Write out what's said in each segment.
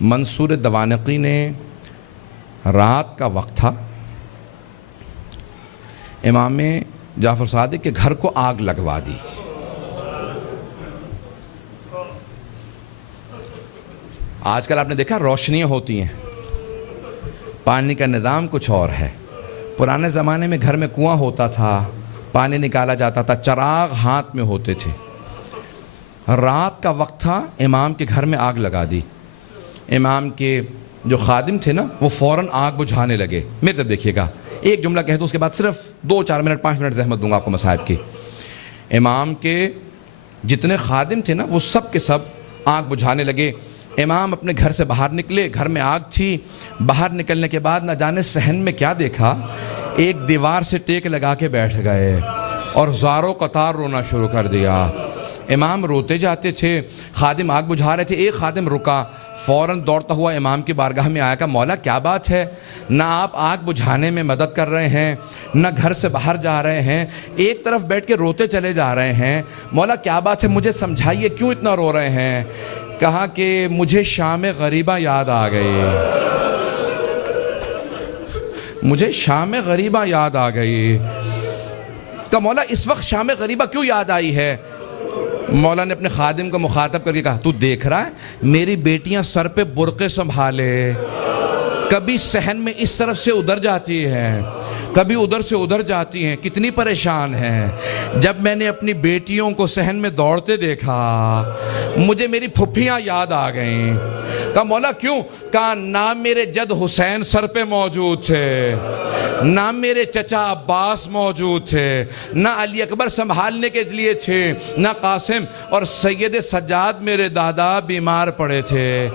منصور دوانقی نے رات کا وقت تھا، امام جعفر صادق کے گھر کو آگ لگوا دی۔ آج کل آپ نے دیکھا روشنیاں ہوتی ہیں، پانی کا نظام کچھ اور ہے۔ پرانے زمانے میں گھر میں کنواں ہوتا تھا، پانی نکالا جاتا تھا، چراغ ہاتھ میں ہوتے تھے۔ رات کا وقت تھا، امام کے گھر میں آگ لگا دی۔ امام کے جو خادم تھے نا وہ فوراً آگ بجھانے لگے۔ میرے طرف دیکھیے گا، ایک جملہ کہہ دوں اس کے بعد صرف 2-4 منٹ 5 منٹ زحمت دوں گا آپ کو مصائب کی۔ امام کے جتنے خادم تھے نا وہ سب کے سب آگ بجھانے لگے۔ امام اپنے گھر سے باہر نکلے، گھر میں آگ تھی۔ باہر نکلنے کے بعد نہ جانے صحن میں کیا دیکھا، ایک دیوار سے ٹیک لگا کے بیٹھ گئے اور زاروں قطار رونا شروع کر دیا۔ امام روتے جاتے تھے، خادم آگ بجھا رہے تھے۔ ایک خادم رکا، فوراً دوڑتا ہوا امام کی بارگاہ میں آیا، کہا مولا کیا بات ہے، نہ آپ آگ بجھانے میں مدد کر رہے ہیں، نہ گھر سے باہر جا رہے ہیں، ایک طرف بیٹھ کے روتے چلے جا رہے ہیں، مولا کیا بات ہے، مجھے سمجھائیے کیوں اتنا رو رہے ہیں؟ کہا کہ مجھے شام غریبہ یاد آ گئی، مجھے شام غریبہ یاد آ گئی۔ کہا مولا اس وقت شام غریبہ کیوں یاد آئی ہے؟ مولا نے اپنے خادم کو مخاطب کر کے کہا، تو دیکھ رہا ہے میری بیٹیاں سر پہ برقعے سنبھالے، کبھی صحن میں اس طرف سے ادھر جاتی ہیں، کبھی ادھر سے ادھر جاتی ہیں، کتنی پریشان ہیں۔ جب میں نے اپنی بیٹیوں کو صحن میں دوڑتے دیکھا مجھے میری پھپھیاں یاد آ گئیں۔ کہا مولا کیوں؟ کہا نہ میرے جد حسین سر پہ موجود تھے، نہ میرے چچا عباس موجود تھے، نہ علی اکبر سنبھالنے کے لیے تھے، نہ قاسم، اور سید سجاد میرے دادا بیمار پڑے تھے۔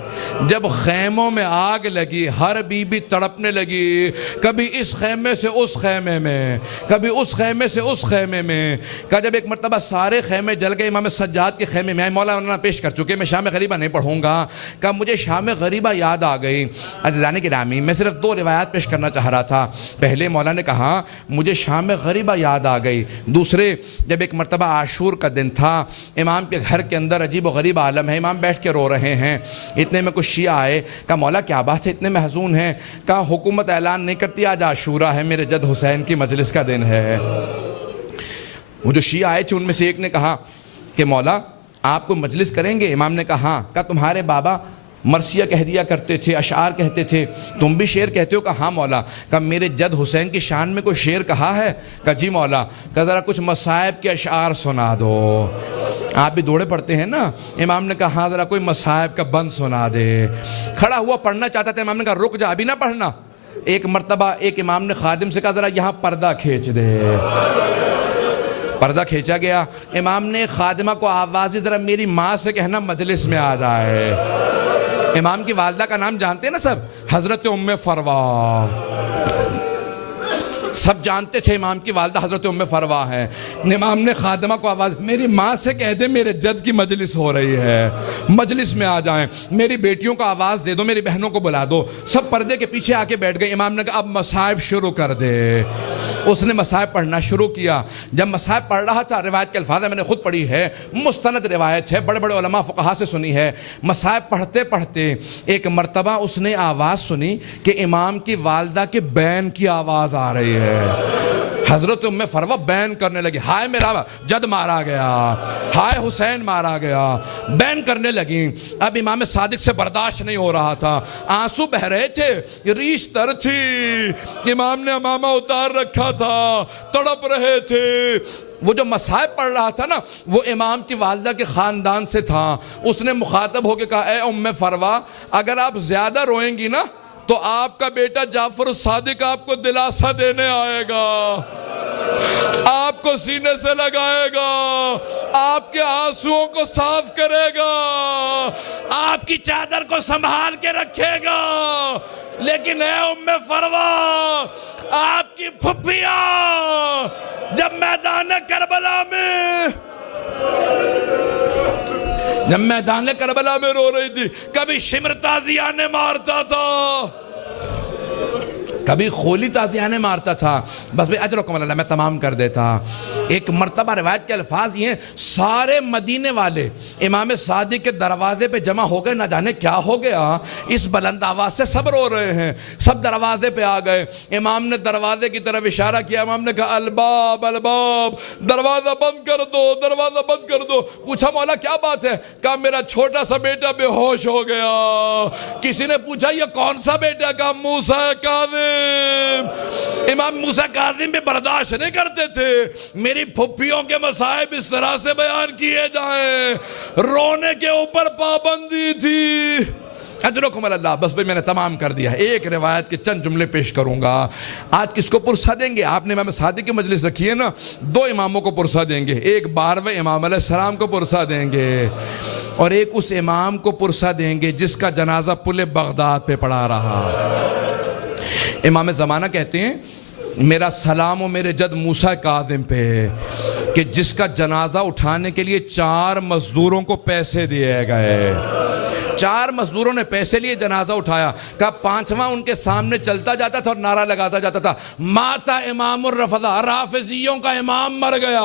جب خیموں میں آگ لگی ہر بی بی تڑپنے لگی، کبھی اس خیمے سے اس خیمے میں، کبھی اس خیمے سے اس خیمے میں۔ کہا جب ایک مرتبہ سارے خیمے جل گئے، امام سجاد کے خیمے میں آئے، مولانا پیش کر چکے، میں شام غریبہ نہیں پڑھوں گا۔ کہا مجھے شام غریبہ یاد آ گئی۔ عزیزان گرامی، میں صرف 2 روایات پیش کرنا چاہ رہا تھا۔ پہلے مولا نے کہا مجھے شام غریبہ یاد آ گئی۔ دوسرے، جب ایک مرتبہ عاشور کا دن تھا، امام کے گھر کے اندر عجیب و غریب عالم ہے، امام بیٹھ کے رو رہے ہیں، اتنے میں کچھ شیعہ آئے۔ کہا مولا کیا بات ہے اتنے محزون ہیں؟ کہا حکومت اعلان نہیں کرتی آج عاشورہ ہے، میرے جد حسین کی مجلس کا دن ہے۔ وہ جو شیعہ آئے تھے ان میں سے ایک نے کہا کہ مولا آپ کو مجلس کریں گے؟ امام نے کہا ہاں۔ کہا تمہارے بابا مرثیہ کہہ دیا کرتے تھے، اشعار کہتے تھے، تم بھی شعر کہتے ہو؟ کہا ہاں مولا۔ کہا میرے جد حسین کی شان میں کوئی شعر کہا ہے؟ کہا جی مولا۔ کہا ذرا کچھ مصائب کے اشعار سنا دو، آپ بھی دوڑے پڑتے ہیں نا۔ امام نے کہا ہاں ذرا کوئی مصائب کا بند سنا دے۔ کھڑا ہوا پڑھنا چاہتا تھا، امام نے کہا رک جا ابھی نہ پڑھنا۔ ایک مرتبہ ایک امام نے خادم سے کہا ذرا یہاں پردہ کھینچ دے۔ پردہ کھینچا گیا۔ امام نے خادمہ کو آواز دی ذرا میری ماں سے کہنا مجلس میں آ جائے۔ امام کی والدہ کا نام جانتے ہیں نا سب، حضرت ام فروا، سب جانتے تھے امام کی والدہ حضرت ام فروا ہیں۔ امام نے خادمہ کو آواز، میری ماں سے کہہ دے میرے جد کی مجلس ہو رہی ہے، مجلس میں آ جائیں، میری بیٹیوں کو آواز دے دو، میری بہنوں کو بلا دو۔ سب پردے کے پیچھے آ کے بیٹھ گئے۔ امام نے کہا اب مصائب شروع کر دے۔ اس نے مصائب پڑھنا شروع کیا۔ جب مصائب پڑھ رہا تھا، روایت کے الفاظ میں نے خود پڑھی ہے، مستند روایت ہے، بڑے بڑے علماء فقہا سے سنی ہے، مصائب پڑھتے پڑھتے ایک مرتبہ اس نے آواز سنی کہ امام کی والدہ کے بین کی آواز آ رہی ہے۔ حضرت ام فروا بین کرنے لگی، ہائے میرا جد مارا گیا، ہائے حسین مارا گیا، بین کرنے لگی۔ اب امام صادق سے برداشت نہیں ہو رہا تھا، آنسو بہ رہے تھے، ریش تر تھی، امام نے امامہ اتار رکھا تھا، تڑپ رہے تھے۔ وہ جو مصائب پڑھ رہا تھا نا وہ امام کی والدہ کے خاندان سے تھا۔ اس نے مخاطب ہو کے کہا اے ام فروا اگر آپ زیادہ روئیں گی نا تو آپ کا بیٹا جعفر الصادق آپ کو دلاسا دینے آئے گا، آپ کو سینے سے لگائے گا، آپ کے آنسوؤں کو صاف کرے گا، آپ کی چادر کو سنبھال کے رکھے گا۔ لیکن اے ام فروا آپ کی پھپھیاں جب میدان کربلا میں رو رہی تھی، کبھی شمر تازیانے مارتا تھا، کبھی خولی تازیانے مارتا تھا، بس بھئی اجرکم اللہ میں تمام کر دیتا۔ ایک مرتبہ روایت کے الفاظ یہ ہیں، سارے مدینے والے امام صادق کے دروازے پہ جمع ہو گئے، نہ جانے کیا ہو گیا، اس بلند آواز سے سب رو رہے ہیں، سب دروازے پہ آ گئے۔ امام نے دروازے کی طرف اشارہ کیا، امام نے کہا الباب الباب، دروازہ بند کر دو، دروازہ بند کر دو۔ پوچھا مولا کیا بات ہے؟ کہا میرا چھوٹا سا بیٹا بے ہوش ہو گیا۔ کسی نے پوچھا یہ کون سا بیٹا؟ کہا موسیٰ کاظم۔ امام موسیٰ کاظم بھی برداشت نہیں کرتے تھے میری پھپھیوں کے مصائب اس طرح سے بیان کیے جائیں، رونے کے اوپر پابندی تھی۔ اجرکم اللہ، بس بھئی میں نے تمام کر دیا۔ ایک روایت کے چند جملے پیش کروں گا۔ آج کس کو پرسہ دیں گے؟ آپ نے امام صادق کی مجلس رکھی ہے نا، دو اماموں کو پرسہ دیں گے، ایک 12ویں امام علیہ السلام کو پرسہ دیں گے اور ایک اس امام کو پرسہ دیں گے جس کا جنازہ پل بغداد پہ پڑا رہا۔ امام زمانہ کہتے ہیں میرا سلام و میرے جد موسیٰ کاظم پہ، کہ جس کا جنازہ اٹھانے کے لیے 4 مزدوروں کو پیسے دیے گئے، 4 مزدوروں نے پیسے لیے جنازہ اٹھایا۔ کہا 5واں ان کے سامنے چلتا جاتا تھا اور نعرہ لگاتا جاتا تھا ماتا امام الرفضہ، رافضیوں کا امام مر گیا۔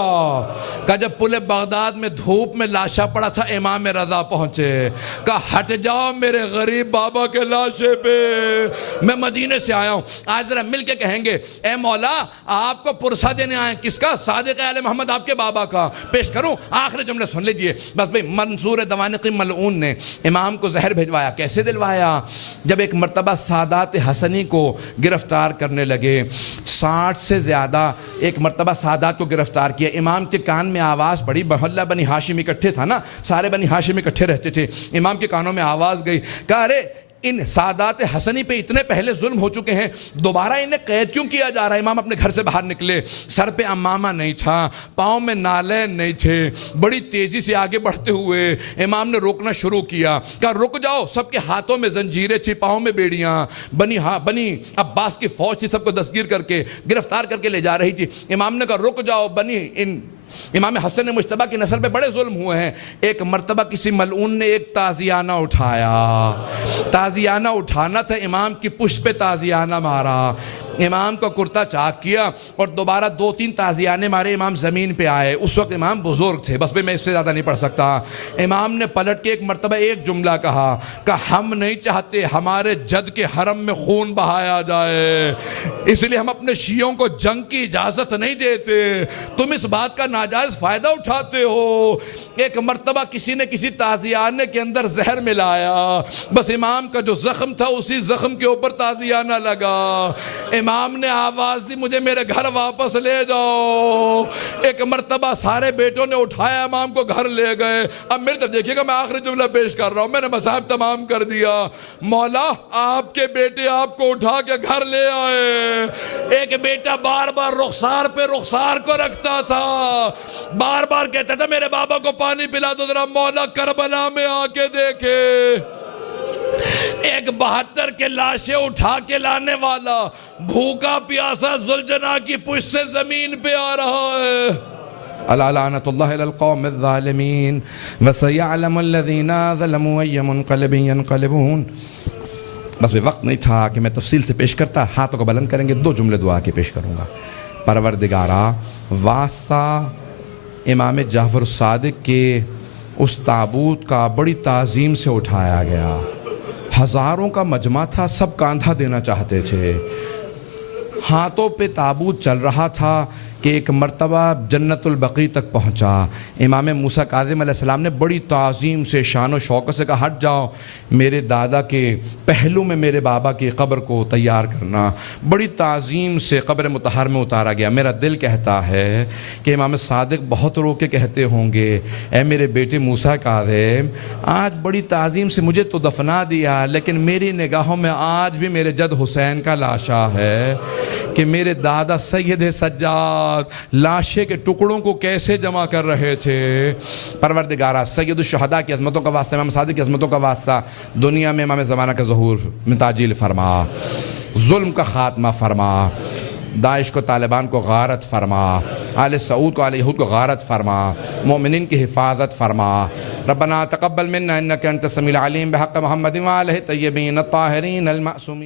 کہا جب پل بغداد میں دھوپ میں لاشا پڑا تھا امام رضا پہنچے، کہا ہٹ جاؤ میرے غریب بابا کے لاشے پہ، میں مدینے سے آیا ہوں۔ آج ذرا مل کے کہیں گے اے مولا آپ کو پرسہ دینے آئے، کس کا؟ صادق آل محمد آپ کے بابا کا۔ پیش کروں آخری جملے سن لیجئے بس بھئی۔ منصور دوانقی ملعون نے امام کو زہر بھیجوایا۔ کیسے دلوایا؟ جب ایک مرتبہ سادات حسنی کو گرفتار کرنے لگے، 60 سے زیادہ ایک مرتبہ سادات کو گرفتار کیا، امام کے کان میں آواز پڑی، محلہ بنی ہاشم اکٹھے تھا نا، سارے بنی ہاشم اکٹھے رہتے تھے، امام کے کانوں میں آواز گئی، کہا ارے ان سادات حسنی پہ اتنے پہلے ظلم ہو چکے ہیں، دوبارہ انہیں قید کیوں کیا جا رہا ہے؟ امام اپنے گھر سے باہر نکلے، سر پہ امامہ نہیں تھا، پاؤں میں نالین نہیں تھے، بڑی تیزی سے آگے بڑھتے ہوئے امام نے روکنا شروع کیا، کہا رک جاؤ۔ سب کے ہاتھوں میں زنجیریں تھی، پاؤں میں بیڑیاں، بنی عباس کی فوج تھی، سب کو دستگیر کر کے گرفتار کر کے لے جا رہی تھی۔ امام نے کہا رک جاؤ، امام حسن مجتبیٰ کی نسل پہ بڑے ظلم ہوئے ہیں۔ ایک مرتبہ کسی ملعون نے ایک تازیانہ اٹھایا، تازیانہ اٹھانا تھا، امام کی پشت پہ تازیانہ مارا، امام کا کرتا چاک کیا اور دوبارہ 2-3 تازیانے مارے، امام زمین پہ آئے۔ اس وقت امام بزرگ تھے، بس میں اس سے زیادہ نہیں پڑھ سکتا۔ امام نے پلٹ کے ایک مرتبہ ایک جملہ کہا کہ ہم نہیں چاہتے ہمارے جد کے حرم میں خون بہایا جائے، اس لیے ہم اپنے شیعوں کو جنگ کی اجازت نہیں دیتے، تم اس بات کا ناجائز فائدہ اٹھاتے ہو۔ ایک مرتبہ کسی نے کسی تازیانے کے اندر زہر ملایا، بس امام کا جو زخم تھا اسی زخم کے اوپر تازیانہ لگا، امام نے آواز دی مجھے میرے گھر واپس لے جاؤ۔ ایک مرتبہ سارے بیٹوں نے اٹھایا، امام کو گھر لے گئے۔ اب میرے طرف دیکھیے گا، میں آخری جملہ پیش کر رہا ہوں، میں نے مصائب تمام کر دیا۔ مولا آپ کے بیٹے آپ کو اٹھا کے گھر لے آئے، ایک بیٹا بار بار رخسار پہ رخسار کو رکھتا تھا، بار بار کہتا تھا میرے بابا کو پانی پلا دو ذرا، مولا کربلا میں آ کے دیکھے۔ ایک 72 کے لاشیں اٹھا کے لانے والا بھوکا پیاسا ذوالجناح کی پشت سے زمین پہ آ رہا ہے۔ الا لعنت اللہ علی القوم الظالمین وسیعلم الذین ظلموا ای منقلب ینقلبون۔ بس وقت نہیں تھا کہ میں تفصیل سے پیش کرتا، ہاتھوں کو بلند کریں گے، 2 جملے دعا کے پیش کروں گا۔ پروردگارا، واسطہ امام جعفر الصادق کے اس تابوت کا بڑی تعظیم سے اٹھایا گیا، ہزاروں کا مجمع تھا، سب کاندھا دینا چاہتے تھے، ہاتھوں پہ تابوت چل رہا تھا کہ ایک مرتبہ جنت البقیع تک پہنچا۔ امام موسیٰ کاظم علیہ السلام نے بڑی تعظیم سے شان و شوکت سے کہا ہٹ جاؤ، میرے دادا کے پہلو میں میرے بابا کی قبر کو تیار کرنا۔ بڑی تعظیم سے قبر مطہر میں اتارا گیا۔ میرا دل کہتا ہے کہ امام صادق بہت رو کے کہتے ہوں گے اے میرے بیٹے موسیٰ کاظم، آج بڑی تعظیم سے مجھے تو دفنا دیا، لیکن میری نگاہوں میں آج بھی میرے جد حسین کا لاشا ہے کہ میرے دادا سید سجاد لاشے کے ٹکڑوں کو کیسے جمع کر رہے تھے۔ پروردگارہ، سید الشہداء کی عظمتوں کا واسطہ، امام صادق کی عظمتوں کا واسطہ، دنیا میں امام زمانہ کا ظہور میں تعجیل فرما، ظلم کا خاتمہ فرما، داعش کو طالبان کو غارت فرما، آل سعود کو آل یہود کو غارت فرما، مومنین کی حفاظت فرما۔ ربنا تقبل منا انک انت السمیع العلیم بحق محمد وآلہ الطیبین الطاہرین المعصومین۔